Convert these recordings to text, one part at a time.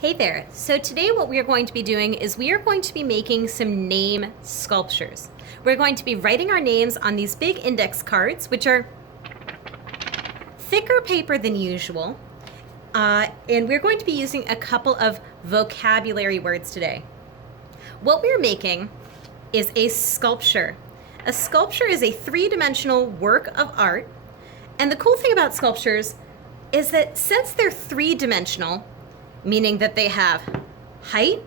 Hey there. So today what we are going to be doing is we are going to be making some name sculptures. We're going to be writing our names on these big index cards, which are thicker paper than usual. And we're going to be using a couple of vocabulary words today. What we're making is a sculpture. A sculpture is a three-dimensional work of art. And the cool thing about sculptures is that since they're three-dimensional, meaning that they have height,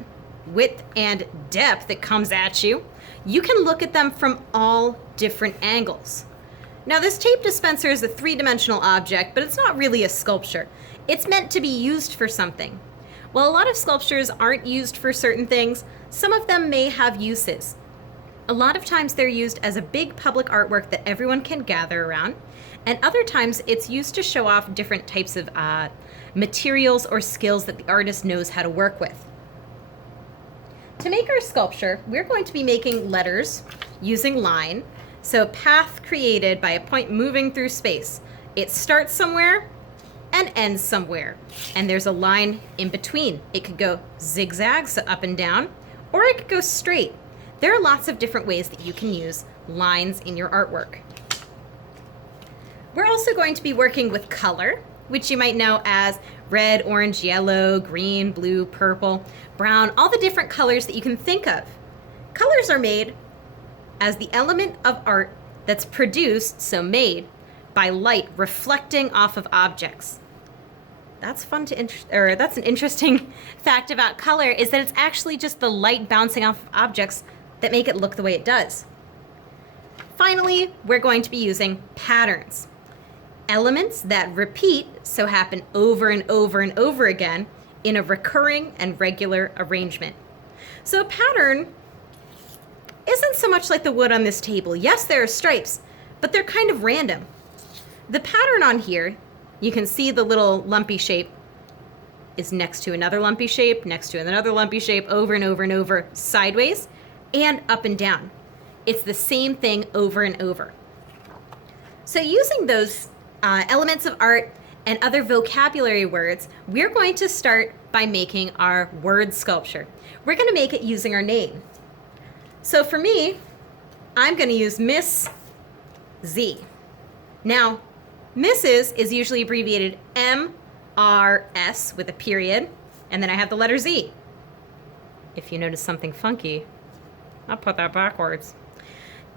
width, and depth that comes at you, you can look at them from all different angles. Now, this tape dispenser is a three-dimensional object, but it's not really a sculpture. It's meant to be used for something. While a lot of sculptures aren't used for certain things, some of them may have uses. A lot of times they're used as a big public artwork that everyone can gather around, and other times it's used to show off different types of materials or skills that the artist knows how to work with. To make our sculpture, we're going to be making letters using line. So a path created by a point moving through space. It starts somewhere and ends somewhere. And there's a line in between. It could go zigzag, so up and down, or it could go straight. There are lots of different ways that you can use lines in your artwork. We're also going to be working with color, which you might know as red, orange, yellow, green, blue, purple, brown, all the different colors that you can think of. Colors are made as the element of art that's produced, so made, by light reflecting off of objects. That's that's an interesting fact about color, is that it's actually just the light bouncing off of objects that make it look the way it does. Finally, we're going to be using patterns. Elements that repeat, so happen over and over and over again in a recurring and regular arrangement. So a pattern isn't so much like the wood on this table. Yes, there are stripes, but they're kind of random. The pattern on here, you can see the little lumpy shape is next to another lumpy shape, next to another lumpy shape, over and over and over, sideways and up and down. It's the same thing over and over. So using those elements of art and other vocabulary words, we're going to start by making our word sculpture. We're going to make it using our name. So for me, I'm going to use Miss Z. Now, Mrs. is usually abbreviated MRS with a period, and then I have the letter Z. If you notice something funky, I'll put that backwards.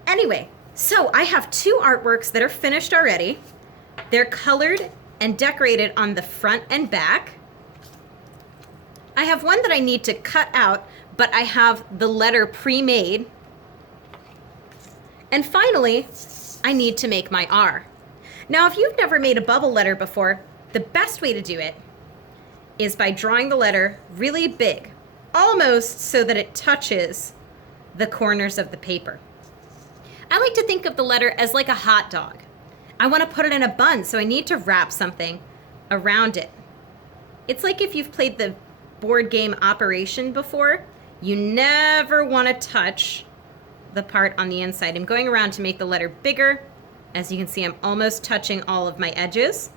Anyway, so I have two artworks that are finished already. They're colored and decorated on the front and back. I have one that I need to cut out, but I have the letter pre-made. And finally, I need to make my R. Now, if you've never made a bubble letter before, the best way to do it is by drawing the letter really big, almost so that it touches the corners of the paper. I like to think of the letter as like a hot dog. I want to put it in a bun, so I need to wrap something around it. It's like if you've played the board game Operation before, you never want to touch the part on the inside. I'm going around to make the letter bigger. As you can see, I'm almost touching all of my edges.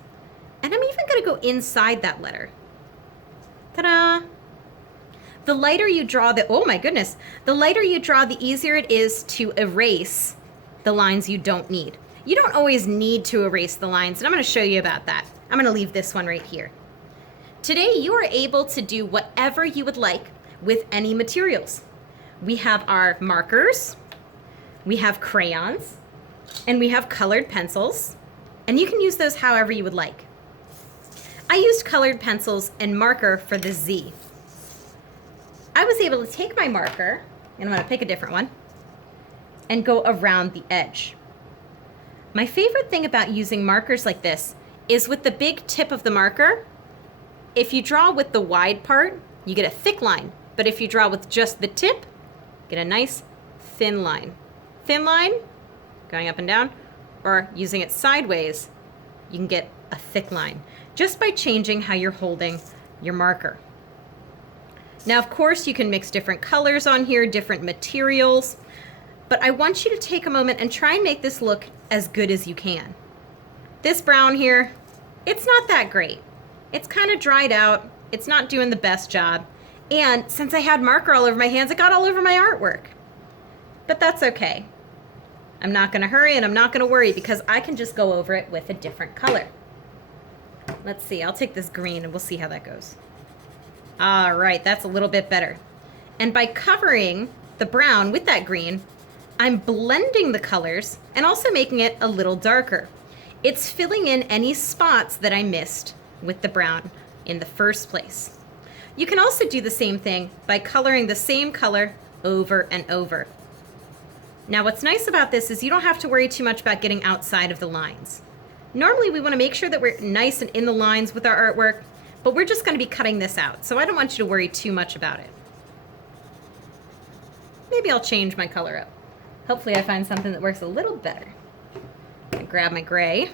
And I'm even going to go inside that letter. Ta-da! The lighter you draw, oh my goodness, the lighter you draw, the easier it is to erase the lines you don't need. You don't always need to erase the lines, and I'm going to show you about that. I'm going to leave this one right here. Today, you are able to do whatever you would like with any materials. We have our markers, we have crayons, and we have colored pencils, and you can use those however you would like. I used colored pencils and marker for the Z. I was able to take my marker, and I'm going to pick a different one, and go around the edge. My favorite thing about using markers like this is with the big tip of the marker, if you draw with the wide part, you get a thick line. But if you draw with just the tip, get a nice thin line. Thin line, going up and down, or using it sideways, you can get a thick line, just by changing how you're holding your marker. Now, of course, you can mix different colors on here, different materials, but I want you to take a moment and try and make this look as good as you can. This brown here, it's not that great. It's kind of dried out. It's not doing the best job. And since I had marker all over my hands, it got all over my artwork. But that's okay. I'm not gonna hurry and I'm not gonna worry because I can just go over it with a different color. Let's see, I'll take this green and we'll see how that goes. All right, that's a little bit better. And by covering the brown with that green, I'm blending the colors and also making it a little darker. It's filling in any spots that I missed with the brown in the first place. You can also do the same thing by coloring the same color over and over. Now what's nice about this is you don't have to worry too much about getting outside of the lines. Normally we want to make sure that we're nice and in the lines with our artwork, but we're just going to be cutting this out, so I don't want you to worry too much about it. Maybe I'll change my color up. Hopefully I find something that works a little better. I grab my gray.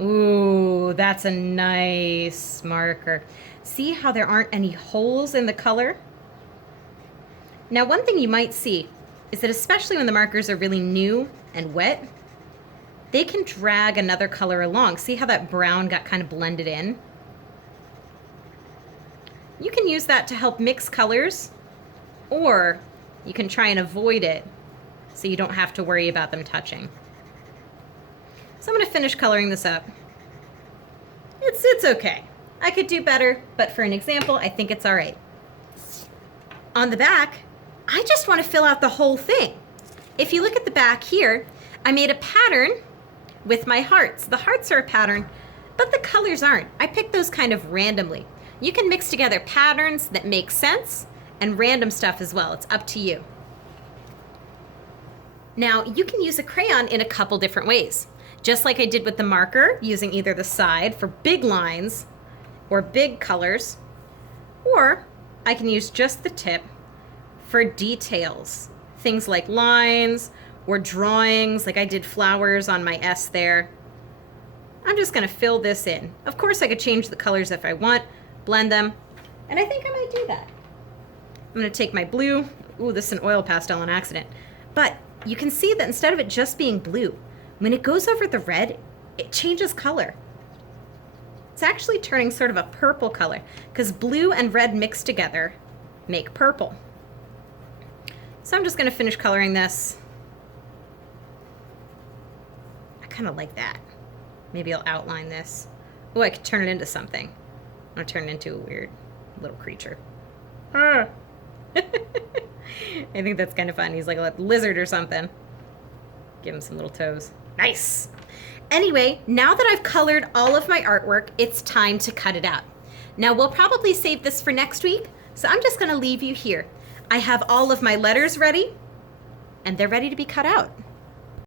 Ooh, that's a nice marker. See how there aren't any holes in the color? Now one thing you might see is that especially when the markers are really new and wet, they can drag another color along. See how that brown got kind of blended in? You can use that to help mix colors, or you can try and avoid it so you don't have to worry about them touching. So I'm gonna finish coloring this up. It's okay. I could do better, but for an example, I think it's all right. On the back, I just want to fill out the whole thing. If you look at the back here, I made a pattern with my hearts. The hearts are a pattern, but the colors aren't. I picked those kind of randomly. You can mix together patterns that make sense and random stuff as well. It's up to you. Now, you can use a crayon in a couple different ways. Just like I did with the marker, using either the side for big lines or big colors, or I can use just the tip for details. Things like lines or drawings, like I did flowers on my S there. I'm just gonna fill this in. Of course, I could change the colors if I want, blend them, and I think I might do that. I'm gonna take my blue. Ooh, this is an oil pastel on accident. But you can see that instead of it just being blue, when it goes over the red, it changes color. It's actually turning sort of a purple color because blue and red mixed together make purple. So I'm just gonna finish coloring this. I kind of like that. Maybe I'll outline this. Oh, I could turn it into something. I'm gonna turn it into a weird little creature. Ah. I think that's kind of fun. He's like a lizard or something. Give him some little toes. Nice. Anyway, now that I've colored all of my artwork, it's time to cut it out. Now we'll probably save this for next week, so I'm just gonna leave you here. I have all of my letters ready, and they're ready to be cut out.